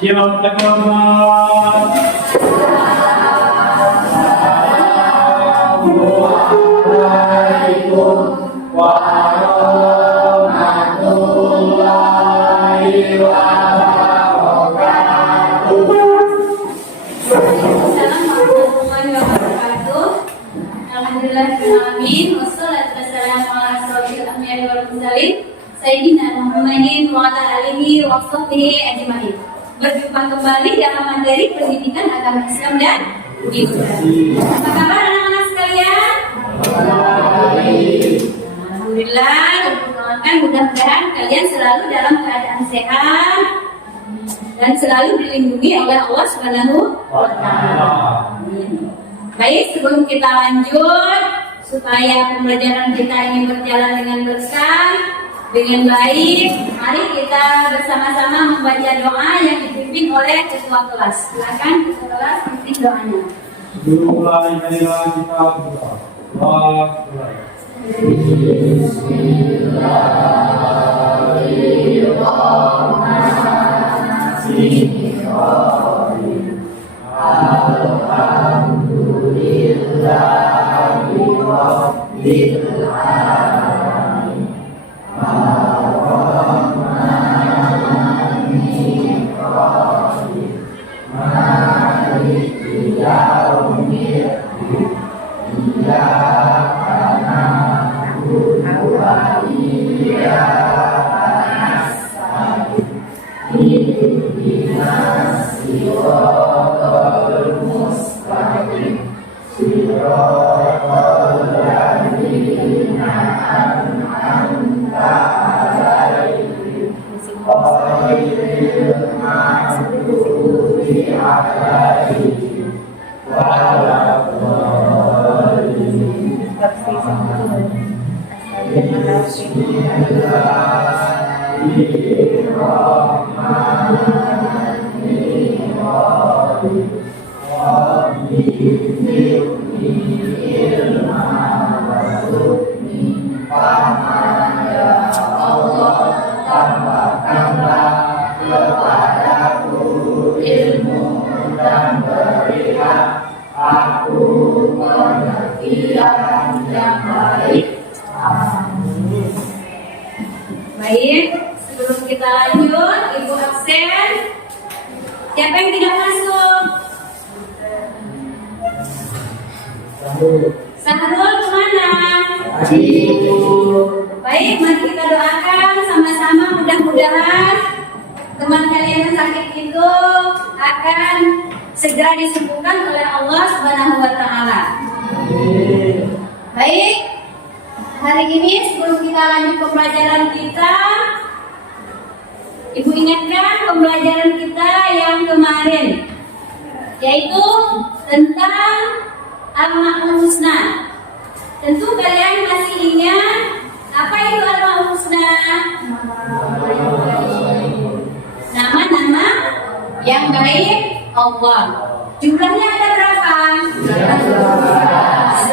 Yang terhormat Assalamualaikum warahmatullahi wabarakatuh. Assalamualaikum warahmatullahi wabarakatuh. Alhamdulillahirrahmanirrahim. Wassalatu wassalamu ala asyrofil anbiya'i wal mursalin Sayyidina Muhammadin wa ala alihi wa sahbihi ajma'in. Berjumpa kembali dalam materi pendidikan agama Islam dan budaya. Apa kabar anak-anak sekalian? Alhamdulillah, doakan mudah-mudahan kalian selalu dalam keadaan sehat dan selalu dilindungi oleh Allah Subhanahu wa Ta'ala. Baik, sebelum kita lanjut, supaya pembelajaran kita ini berjalan dengan berkah, dengan baik, mari kita bersama-sama membaca doa yang dipimpin oleh ketua kelas. Silakan ketua kelas pimpin doanya. Sebelum mulai marilah kita berdoa. Baik, sebelum kita lanjut, Ibu absen. Siapa yang tidak masuk? Sahrul kemana? Baik, mari kita doakan sama-sama, mudah-mudahan teman kalian yang sakit itu akan segera disembuhkan oleh Allah Subhanahu wa Ta'ala. Baik, hari ini sebelum kita lanjut pembelajaran kita, Ibu ingatkan pembelajaran kita yang kemarin, yaitu tentang Al-Ma'ul Husna. Tentu kalian masih ingat apa itu Al-Ma'ul Husna? Nama-nama yang baik Allah. Jumlahnya ada berapa?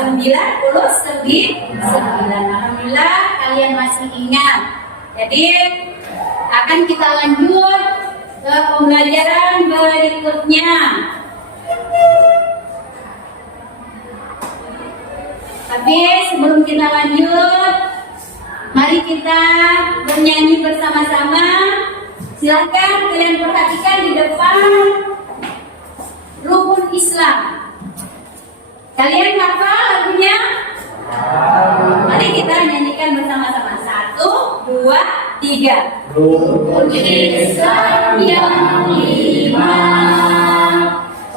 99. Alhamdulillah kalian masih ingat. Jadi akan kita lanjut ke pembelajaran berikutnya. Tapi sebelum kita lanjut, mari kita bernyanyi bersama-sama. Silakan kalian perhatikan di depan rukun Islam. Kalian hafal lagunya? Mari kita nyanyikan bersama-sama. 1, 2, 3. Rukun Islam yang 5,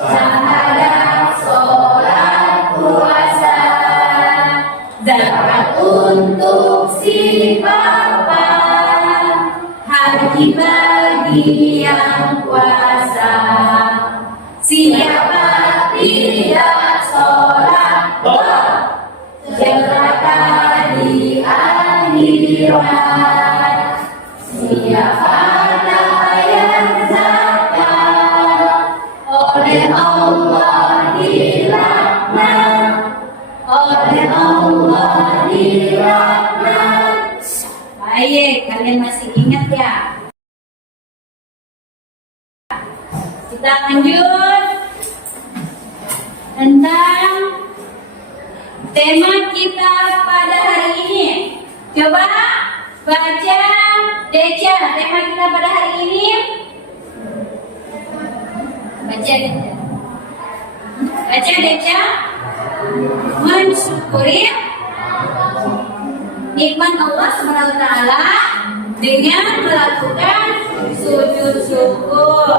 syahadat, sholat, puasa, zakat untuk si bapak, haji bagi yang puasa. Siapa tidak sholat, celaka di akhirat. Siapa tak bayar zakat, oleh Allah dilaknat, oleh Allah dilaknat. Baik, kalian masih ingat ya? Kita lanjut tentang tema kita pada hari ini. Coba baca Deca, tema kita pada hari ini. Baca Deca. Baca Deca. Mensyukuri nikmat Allah SWT dengan melakukan sujud syukur.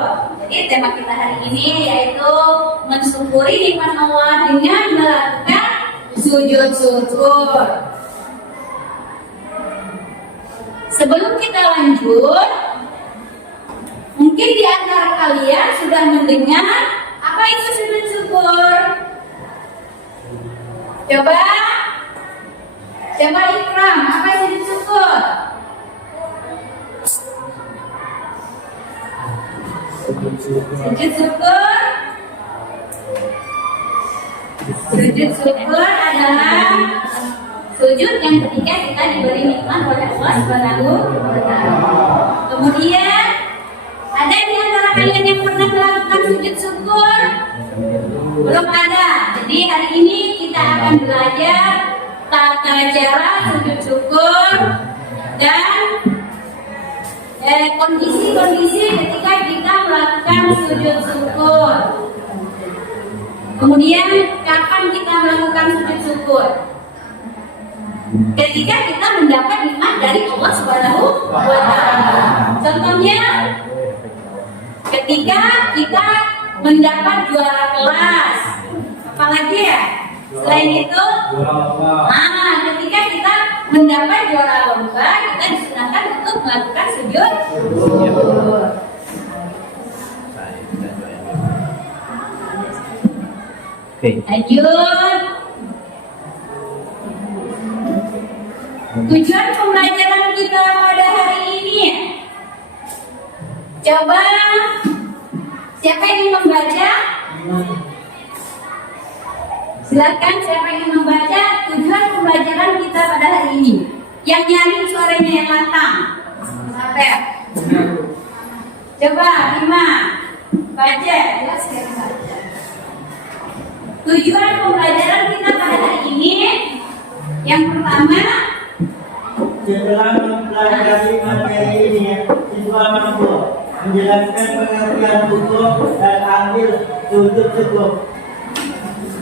Jadi tema kita hari ini yaitu mensyukuri nikmat Allah dengan melakukan sujud syukur. Sebelum kita lanjut, mungkin di antara kalian sudah mendengar apa itu sujud syukur. Coba Ikram, apa sujud syukur? Sujud syukur adalah sujud yang ketika kita diberi nikmat oleh Allah Subhanahu wa Ta'ala. Kemudian ada di antara kalian yang pernah melakukan sujud syukur? Belum ada. Jadi hari ini kita akan belajar tata cara sujud syukur dan kondisi-kondisi ketika kita melakukan sujud syukur. Kemudian kapan kita melakukan sujud syukur? Ketika kita mendapat nikmat dari Allah Subhanahu wa Ta'ala. Contohnya ketika kita mendapat juara kelas. Apalagi ya? Selain itu, ketika kita mendapat juara lomba, kita disunahkan untuk melakukan sujud syukur. Lanjut. Tujuan pembelajaran kita pada hari ini. Coba siapa yang ingin membaca? Silakan siapa yang ingin membaca tujuan pembelajaran kita pada hari ini. Yang nyanyi suaranya yang lantang. Sampai. Coba Bima baca. Tujuan pembelajaran kita pada hari ini yang pertama, setelah mempelajari materi ini, siswa mampu menjelaskan pengertian hukum dan ambil sujud syukur,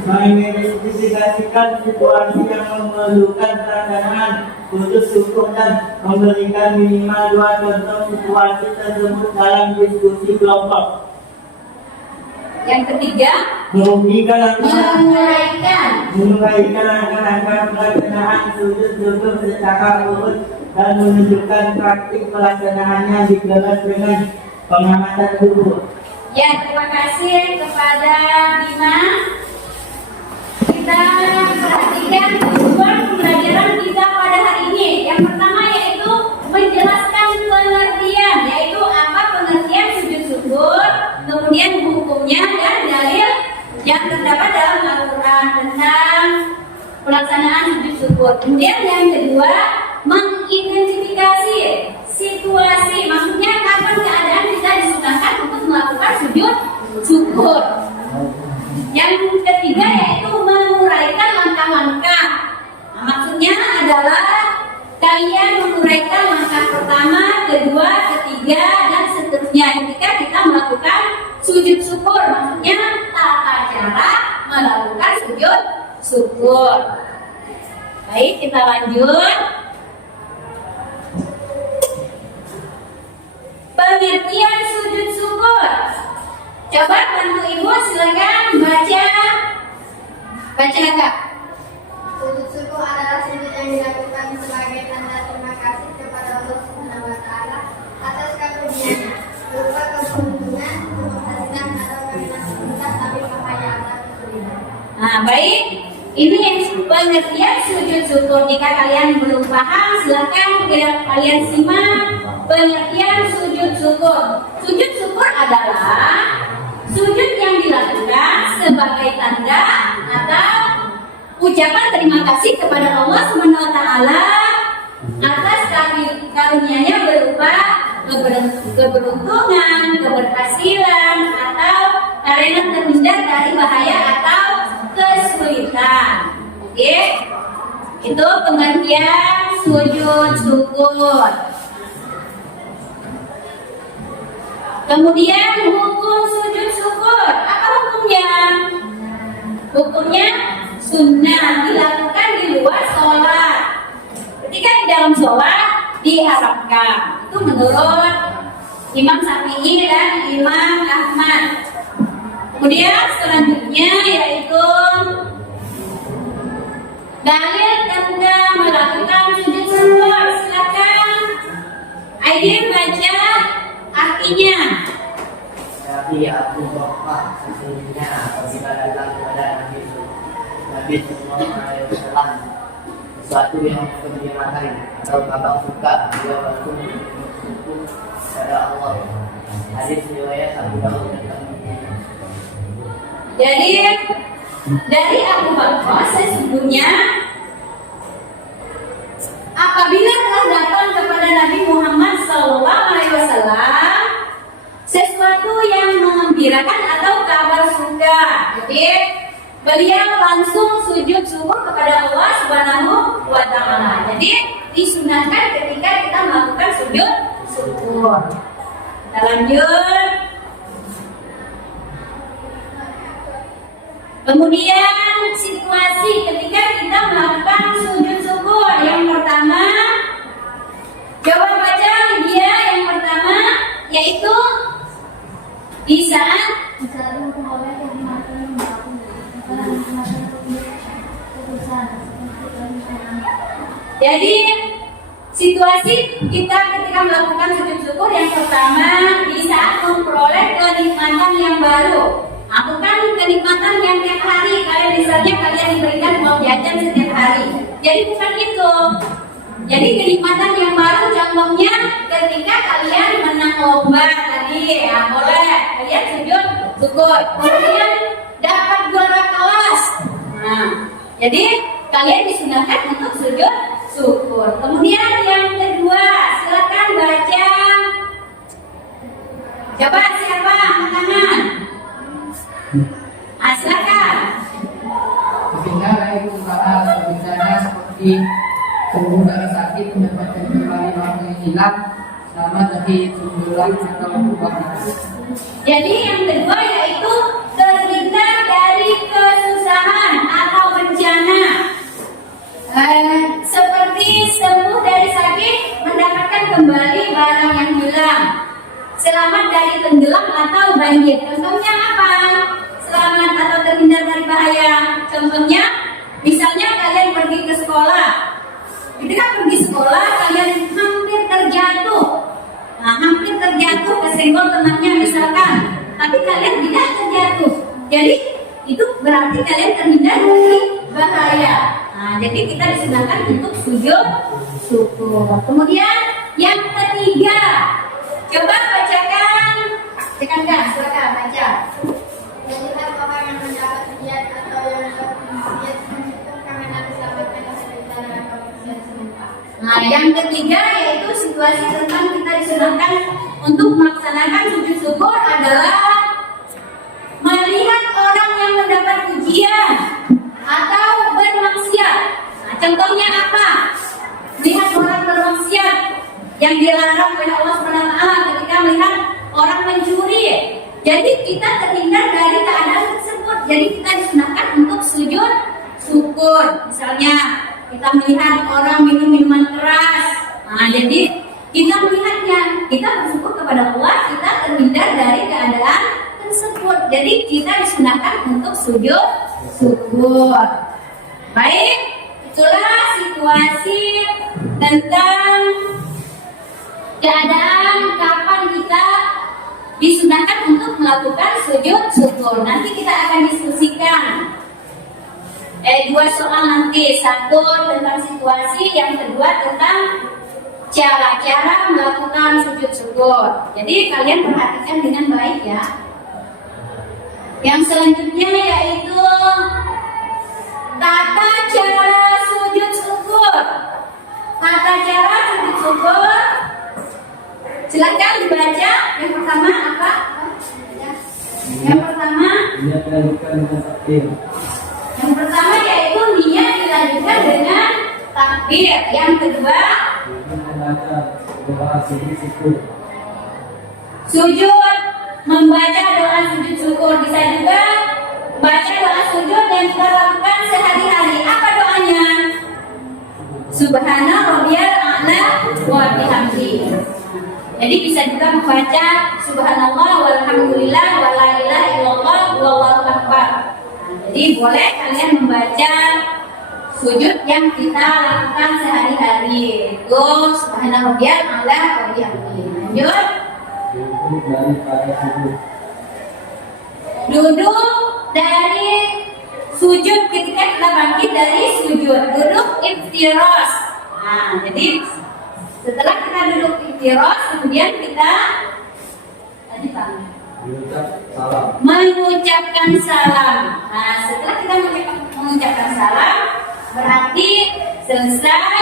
mengidentifikasikan situasi yang memerlukan pelaksanaan sujud syukur dan memberikan minimal 2 contoh situasi tersebut dalam diskusi kelompok. yang ketiga, menguraikan rangka-rangka pelaksanaan sujud syukur secara urut dan menunjukkan praktik pelaksanaannya di kelas dengan pengamatan guru. Ya, terima kasih kepada Bima. Kita perhatikan tujuan pembelajaran kita pada hari ini. Yang pertama yaitu menjelaskan pengertian, yaitu apa pengertian sujud syukur, kemudian hukumnya dan dalil yang terdapat dalam Al-Quran tentang pelaksanaan sujud syukur. Kemudian yang kedua, mengidentifikasi situasi, maksudnya kapan keadaan kita disunahkan untuk melakukan sujud syukur. Yang ketiga yaitu menguraikan langkah-langkah. Nah, maksudnya adalah kalian menguraikan langkah pertama, kedua, ketiga, dan seterusnya ketika kita melakukan sujud syukur. Maksudnya tata cara melakukan sujud syukur. Baik, kita lanjut. Pengertian sujud syukur. Coba bantu ibu, silakan baca. Baca Kak. Sujud syukur adalah sujud yang dilakukan sebagai tanda terima kasih kepada Allah Subhanahu wa Ta'ala atas karunia-Nya berupa keberuntungan, keberhasilan atau keberhasilan tapi papanya atas kesulitan. Nah, baik. Ini yang pengertian sujud syukur. Jika kalian belum paham, silakan kalian simak pengertian sujud syukur. Sujud syukur adalah sujud yang dilakukan sebagai tanda atau ucapan terima kasih kepada Allah Subhanahu wa Ta'ala atas karunia-Nya berupa keberuntungan, keberhasilan, atau karena terhindar dari bahaya atau kesulitan. Oke, itu pengertian sujud syukur. Kemudian hukum sujud syukur, apa hukumnya? Hukumnya sunnah, dilakukan di luar sholat. Ketika di dalam sholat diharapkan. Itu menurut Imam Syafi'i dan Imam Ahmad. Kemudian selanjutnya yaitu dalil tentang melakukan sujud syukur. Silakan Aidin baca artinya. Nabi Abu Bakar sesungguhnya apabila datang kepada Nabi Sallallahu Alaihi Wasallam sesuatu yang menggembirakan atau kabar suka, dia langsung bersyukur kepada Allah. Hadis riwayat Abu Dawud dan Tirmidzi. Jadi dari Abu Bakar sesungguhnya apabila telah datang kepada Nabi Muhammad SAW sesuatu yang mengembirakan atau kabar suka, jadi beliau langsung sujud syukur kepada Allah Subhanahu wa Ta'ala. Jadi disunahkan ketika kita melakukan sujud syukur. Kita lanjut. Kemudian situasi ketika kita melakukan sujud syukur. Yang pertama, coba baca dia yang pertama, yaitu di saat jadi situasi kita ketika melakukan sujud syukur yang pertama di saat memperoleh kenikmatan yang baru. Bukan kenikmatan yang tiap hari, kayak misalnya kalian diberikan uang jajan setiap hari. Jadi bukan itu. Jadi kenikmatan yang baru contohnya ketika kalian menang lomba tadi, ya boleh kalian sujud syukur. Kemudian dapat juara kelas. Nah, jadi kalian disunahkan untuk sujud syukur. Kemudian yang kedua, silakan baca. Coba siapa angkat tangan? Silakan. Sehingga itu para bencana seperti sembuh dari sakit, mendapatkan kembali waktu yang hilang, sama dari sundulan atau kebakaran. Jadi yang kedua yaitu terhindar dari kesusahan atau bencana. Seperti sembuh dari sakit, mendapatkan kembali barang yang hilang, selamat dari tenggelam atau banjir. Contohnya apa? Selamat atau terhindar dari bahaya. Contohnya, misalnya kalian pergi ke sekolah. Ketika pergi sekolah, kalian hampir terjatuh. Nah, hampir terjatuh kesenggol temannya misalkan. Tapi kalian tidak terjatuh. Jadi, itu berarti kalian terhindar dari bahaya. Nah, jadi kita disunahkan untuk sujud syukur. Kemudian yang ketiga, coba bacakan. Bacakan kan? Silakan baca. Melihat orang yang mendapat ujian atau yang mendapat ujian itu karena diselamatkan dari tangan ujian serupa. Nah, yang ketiga yaitu situasi tentang kita disunahkan untuk melaksanakan sujud syukur adalah melihat orang yang mendapat ujian atau bermaksiat. Nah, contohnya apa? Melihat orang bermaksiat yang dilarang oleh Allah SWT ketika melihat orang mencuri. Jadi kita terhindar dari keadaan tersebut. Jadi kita disunahkan untuk sujud syukur. Misalnya kita melihat orang minum minuman keras. Nah, jadi kita melihatnya, kita bersyukur kepada Allah, kita terhindar dari keadaan tersebut. Jadi kita disunahkan untuk sujud syukur. Baik, itulah situasi tentang keadaan kapan kita disunahkan untuk melakukan sujud syukur. Nanti kita akan diskusikan dua soal nanti. Satu tentang situasi, yang kedua tentang cara-cara melakukan sujud syukur. Jadi kalian perhatikan dengan baik ya. Yang selanjutnya yaitu tata cara sujud syukur. Tata cara sujud syukur Silakan dibaca. Yang pertama apa? Yang pertama, Niat dilanjutkan dengan takbir. yang pertama yaitu niat dilanjutkan dengan takbir. Yang kedua, Membaca doa sujud syukur. sujud, membaca doa sujud syukur. Bisa juga baca doa sujud dan kita lakukan sehari-hari. Apa doanya? Subhana rabbiyal a'la wa bihamdi. Jadi bisa juga membaca subhanallah walhamdulillah wa la ilaha illallah wallahu akbar. Jadi boleh kalian membaca sujud yang kita lakukan sehari-hari. Itu subhana rabbiyal a'la wa bihamdi. Lanjut. Duduk dari pada sujud. Duduk dari sujud ketika kita bangkit dari sujud. Duduk iftiros. Nah, jadi setelah kita duduk iftiros, kemudian kita Mengucap salam. mengucapkan salam. Nah, setelah kita mengucapkan salam, berarti selesai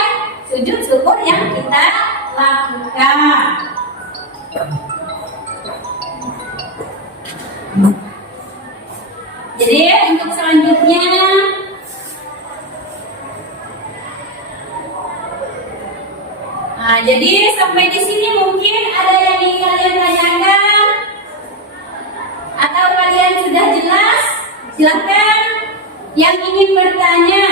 sujud syukur yang kita lakukan. Jadi untuk selanjutnya, nah, jadi sampai di sini mungkin ada yang ingin kalian tanyakan atau kalian sudah jelas? Silakan yang ingin bertanya.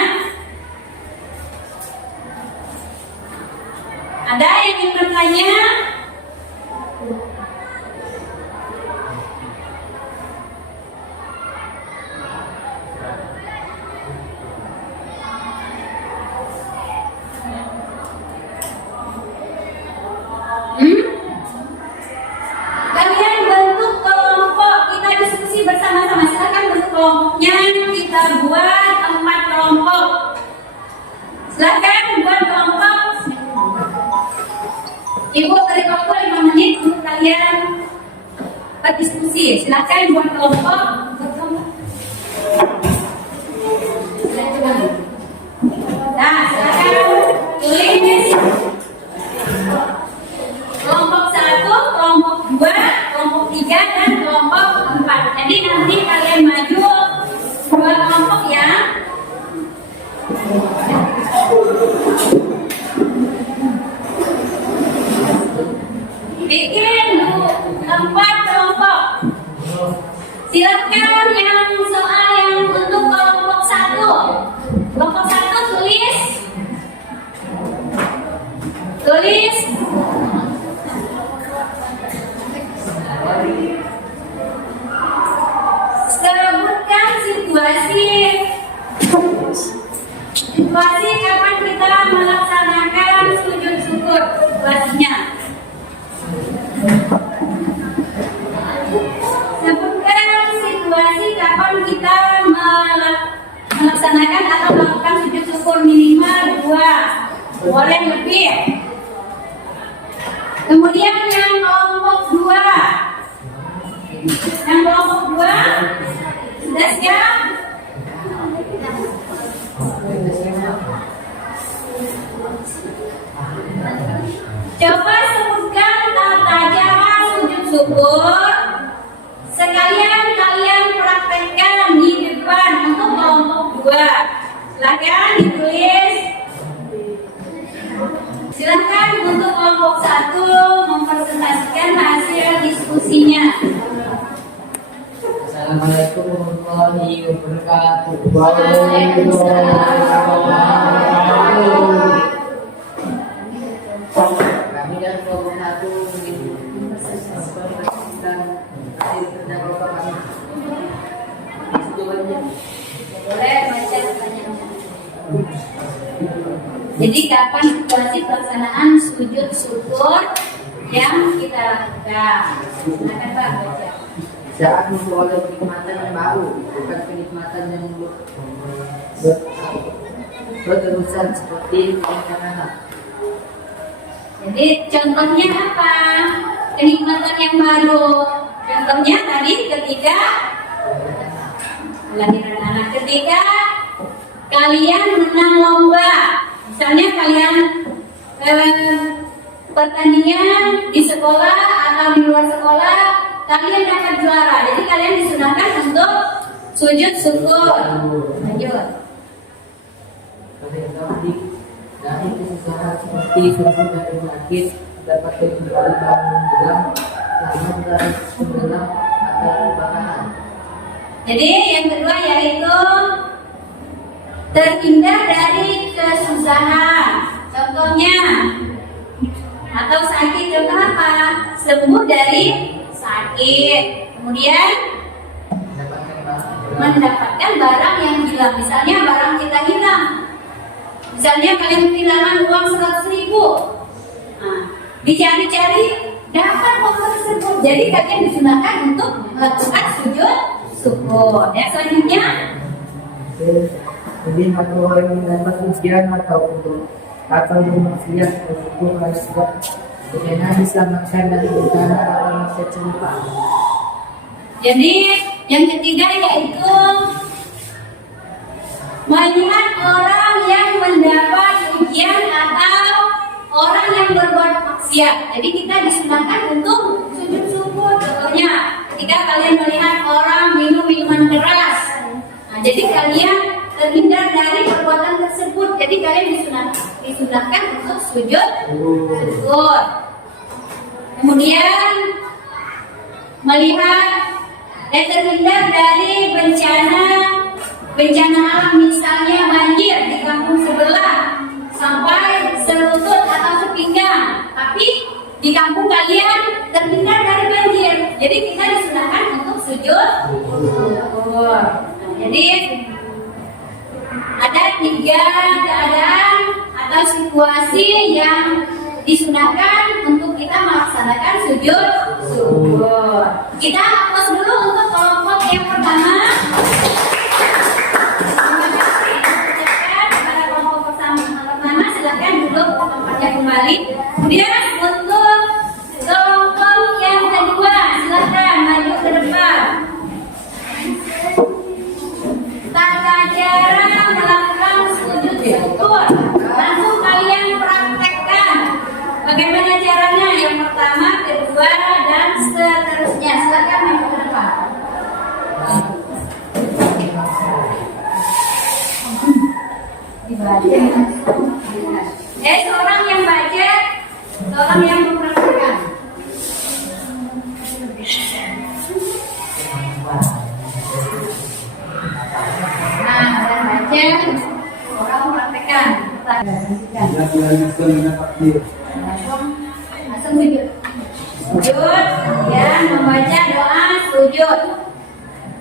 Ada yang ingin bertanya? Kalian bentuk kelompok, kita diskusi bersama-sama. Silakan bentuk kelompoknya, kita buat 4 kelompok. Silakan buat kelompok. Ibu beri waktu 5 menit untuk kalian berdiskusi. Silakan buat kelompok. Nah, silakan tulis. Kelompok 1, kelompok 2, kelompok 3, dan kelompok 4. Jadi nanti kalian maju 2 kelompok ya. Bikin 4 kelompok. Silakan yang soal yang untuk kelompok 1. Kelompok 1 tulis. Tulis. Sebutkan situasi kapan kita melaksanakan sujud syukur. Situasinya. Sebutkan situasi kapan kita melaksanakan atau melakukan sujud syukur minimal 2, boleh lebih. Kemudian yang kelompok 2. Yang kelompok 2 sudah siap? Coba sebutkan tata cara sujud syukur. Sekalian kalian praktekkan di depan untuk kelompok 2. Silakan ditulis. Silakan untuk kelompok 1 mempresentasikan hasil diskusinya. Assalamualaikum warahmatullahi wabarakatuh. Kami dari kelompok 1 ingin mempresentasikan hasil kerja kelompok kami. Jawabannya. Boleh baca pertanyaannya. Jadi kapan situasi pelaksanaan sujud syukur yang kita lakukan? Silakan Pak baca. Saat memperoleh kenikmatan yang baru, bukan kenikmatan yang berterusan seperti kenikmatan. Jadi contohnya apa? Kenikmatan yang baru. Contohnya tadi ketika kelahiran anak, ketika kalian menang lomba. Misalnya kalian pertandingan di sekolah atau di luar sekolah kalian dapat juara. Jadi kalian disunahkan untuk sujud syukur. Lanjut. Dari kesusahan seperti subuh dan penyakit dapat kembali bangun hilang selamat dari tenggelam atau kebakaran. Jadi yang kedua yaitu terhindar dari kesusahan. Contohnya atau sakit, contoh apa? Sembuh dari sakit. Kemudian mendapatkan barang yang hilang. Misalnya barang kita hilang. Misalnya kalian kehilangan uang 100.000. Nah, dicari-cari dapat uang tersebut. Jadi kalian disunahkan untuk melakukan sujud syukur. Ya, selanjutnya Melihat orang yang mendapat ujian atau bermaksiat bersyukur sebab karena diselamatkan dari bencana atau kecelakaan. jadi yang ketiga yaitu melihat orang yang mendapat ujian atau orang yang berbuat maksiat. Jadi kita disunahkan untuk sujud syukur. Contohnya, ketika kalian melihat orang minum minuman keras, nah, jadi kalian terhindar dari perbuatan tersebut. Jadi kalian disunahkan untuk sujud syukur. Kemudian melihat dan terhindar dari bencana alam, misalnya banjir di kampung sebelah sampai selutut atau sepinggang, tapi di kampung kalian terhindar dari banjir. Jadi kita disunahkan untuk sujud syukur. Jadi ada 3 keadaan atau situasi yang disunahkan untuk kita melaksanakan sujud syukur. Kita hapus dulu untuk kelompok yang pertama. Terima kasih kepada kelompok pertama, silakan duduk ke tempatnya kembali. Kemudian untuk kelompok yang kedua, silakan maju ke depan. Tata cara melakukan sujud syukur. Langsung kalian praktekkan bagaimana caranya. Yang pertama, kedua, dan seterusnya. Silakan maju ke depan. Dibaca. Seorang yang baca, seorang yang mempraktekkan. Nah, dan baca, orang mempraktekkan. Langsung sujud. Sujud, kemudian membaca doa sujud.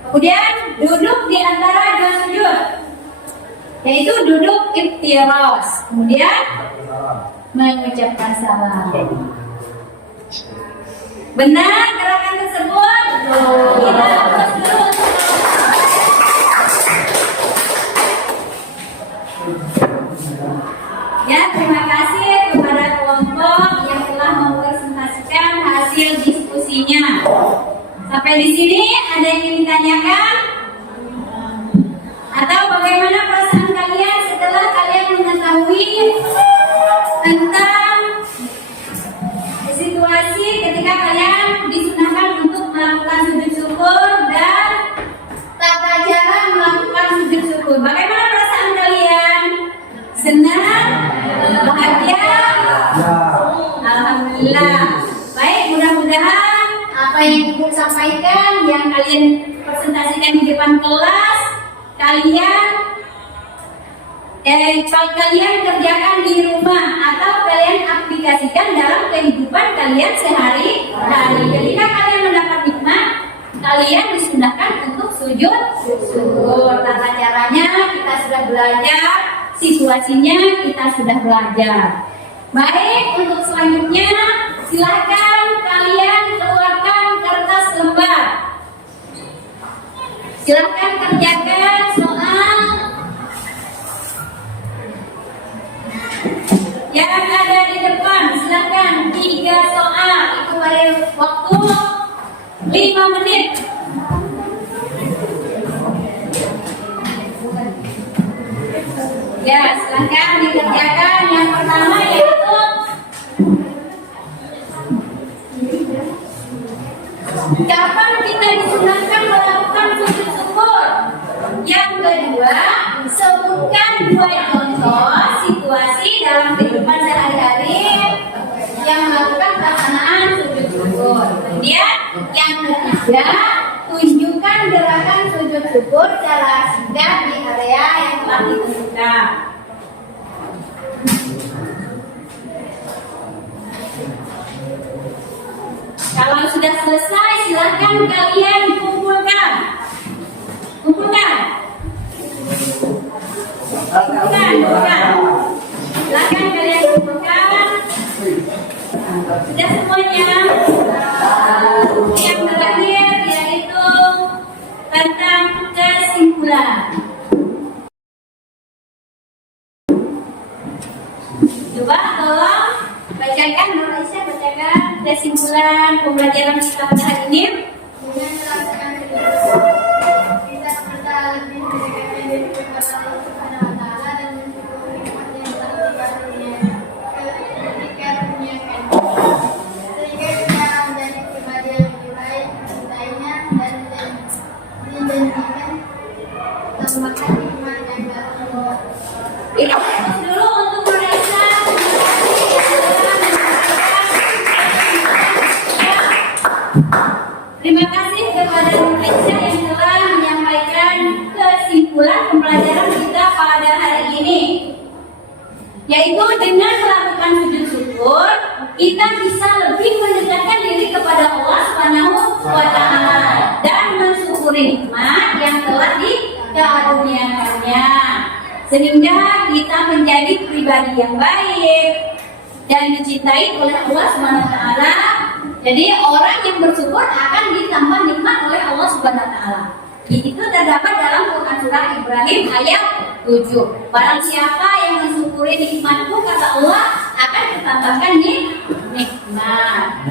Kemudian duduk di antara dua sujud, yaitu duduk iftiras. Kemudian mengucapkan salam. Benar gerakan tersebut? Kita terus dulu. Ya, terima kasih kepada kelompok yang telah mempresentasikan hasil diskusinya. Sampai di sini ada yang ingin ditanyakan? Atau bagaimana perasaan kalian setelah kalian mengetahui tentang situasi ketika kalian disunahkan untuk melakukan sujud syukur dan tata cara melakukan sujud syukur? Bagaimana perasaan kalian? Senang? Bahagia? Alhamdulillah. Baik, mudah-mudahan apa yang Ibu sampaikan, yang kalian presentasikan di depan kelas, kalian kerjakan di rumah atau kalian aplikasikan dalam kehidupan kalian sehari-hari. Ketika kalian mendapat nikmat, kalian disunahkan untuk sujud syukur. Tata caranya kita sudah belajar, situasinya kita sudah belajar. Baik, untuk selanjutnya silakan kalian keluarkan kertas lembar. Silakan kerjakan soal yang ada di depan. Silakan 3 soal, itu pada waktu 5 menit. Ya, silakan dikerjakan. Yang pertama yaitu Ya, tunjukkan gerakan sujud syukur secara sigap di area yang telah ditentukan. Kalau sudah selesai, silakan kalian kumpulkan. Kumpulkan. Silakan kalian kumpulkan. Sudah semuanya. Yang terakhir yaitu tentang kesimpulan. Coba tolong bacakan, Nurisa bacakan kesimpulan pembelajaran kita pada hari ini. Dengan melaksanakan kehidupan, kita bisa lebih mendekatkan diri kepada Allah Subhanahu wa Ta'ala dan mensyukuri nikmatnya yang telah dikaruniakan. Sehingga kita akan menjadi pribadi yang lebih baik, mencintainya dan menjanjikan tambahkan iman yang baru. Itu dulu untuk Nurisa. Terima kasih kepada Nurisa yang telah menyampaikan kesimpulan pembelajaran kita pada hari ini, yaitu dengan melakukan sujud syukur kita bisa lebih mendekatkan diri kepada Allah Subhanahu wa Ta'ala dan mensyukuri nikmat yang telah dikaruniakannya, sehingga kita menjadi pribadi yang baik dan dicintai oleh Allah Subhanahu wa Ta'ala. Jadi orang yang bersyukur akan ditambah nikmat oleh Allah Subhanahu wa Ta'ala. Itu terdapat dalam Quran surah Ibrahim ayat 7. Barang siapa yang mensyukuri nikmatku, kata Allah, akan ditambahkan nikmat.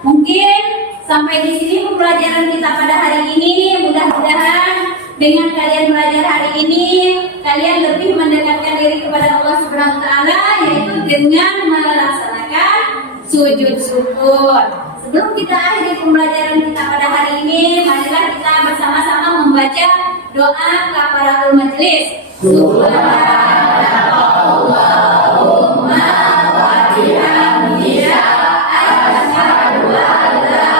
Mungkin sampai di sini pembelajaran kita pada hari ini. Mudah-mudahan dengan kalian belajar hari ini, kalian lebih mendekatkan diri kepada Allah Subhanahu wa Ta'ala, yaitu dengan melaksanakan sujud syukur. Sebelum kita akhiri pembelajaran kita pada hari ini, marilah kita bersama-sama membaca doa kafaratul majelis. Subhanallahumma wa bihamdika asyhadu an la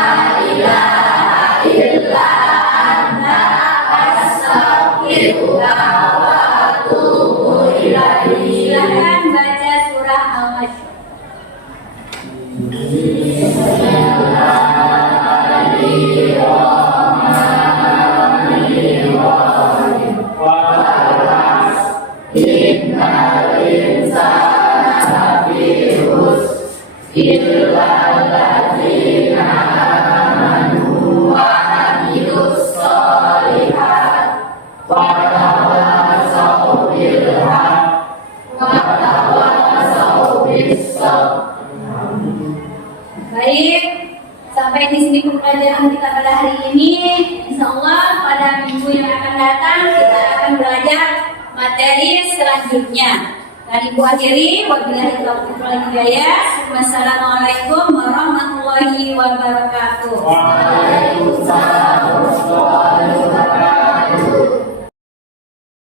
ilaha illa anta astaghfiruka wa atubu ilaik. Silakan baca surah Al-Hasyr. Baik, sampai di sini pembelajaran kita pada hari ini. Insya Allah pada minggu yang akan datang kita akan belajar materi selanjutnya. Dan Ibu akhiri, wabillahi taufiq wal hidayah. Wassalamualaikum